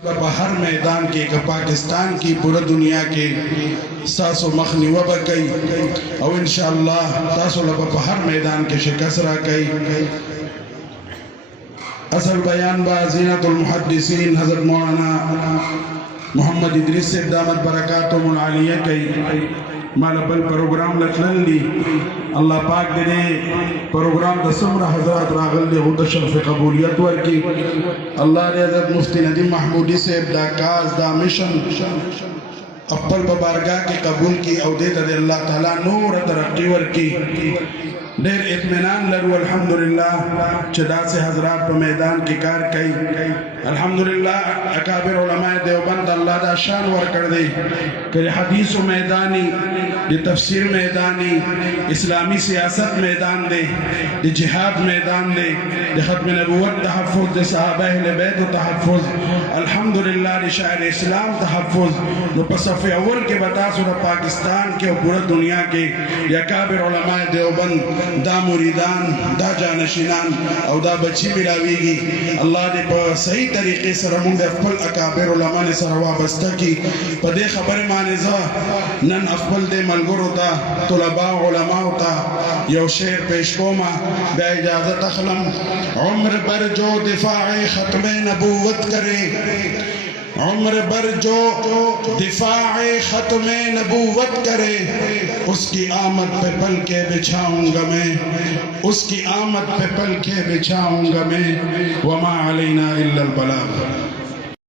हर मैदान के पाकिस्तान की पूरा दुनिया के सासो मखनी वबा कई और इंशाअल्लाह तासो लब हर मैदान के शिकसरा कई असल बयान बा ज़ीनतुल मुहद्दिसीन हज़रत मौलाना मोहम्मद इदरीस से दामत बरकातुहुल आलिया कई माला बल प्रोग्राम लखनऊ ली अल्लाह पाक दे प्रोग्राम दसमरा हजरत रागल दे वो शर्फ कबूलियत वर की अल्लाह ने हजरत मुफ्ती नदीम महमूदी से दा काज दा मिशन अप्पल बारगाह के कबूल की अवदे दे अल्लाह ताला नूर तरक्की वर की देर इत्मीनान लरू अल्हम्दुलिल्लाह चदा से हजरात पर मैदान की कार कई अल्हम्दुलिल्लाह अकाबिर उलमाए देवबंद अल्लाह दा शान वर कर दे कि हदीस मैदानी ये तफसीर मैदानी इस्लामी सियासत मैदान दे ये जिहाद मैदान दे ये खत्म नबूवत तहफ़्फ़ुज़ दे सहाबा अहले बैत तहफ़्फ़ुज़ अल्हम्दुलिल्लाह शायर इस्लाम तहफ़्फ़ुज़ नो पसफ़े अव्वल के बता सुना पाकिस्तान के और पूरा दुनिया के अकाबिर उलमाए देवबंद दा मुरीदान दा जानशीनान और दा बच्ची मिलावीगी अल्लाह ने सही तरीके से रमुंद अफल अकाबिर उलमा ने सर वाबस्ता की पदे खबर माने जा नन अफल दे मलगुर होता तुलबा उलमा होता यो शेर पेश कोमा बे इजाजत अखलम उम्र भर जो दिफाए खत्म नबूवत करे उम्र भर जो दिफाए खत्म नबूवत करे उसकी आमद पे पल के बिछाऊंगा मैं उसकी आमद पे पल के बिछाऊंगा मैं वमा अलैना इल्लल बलाग।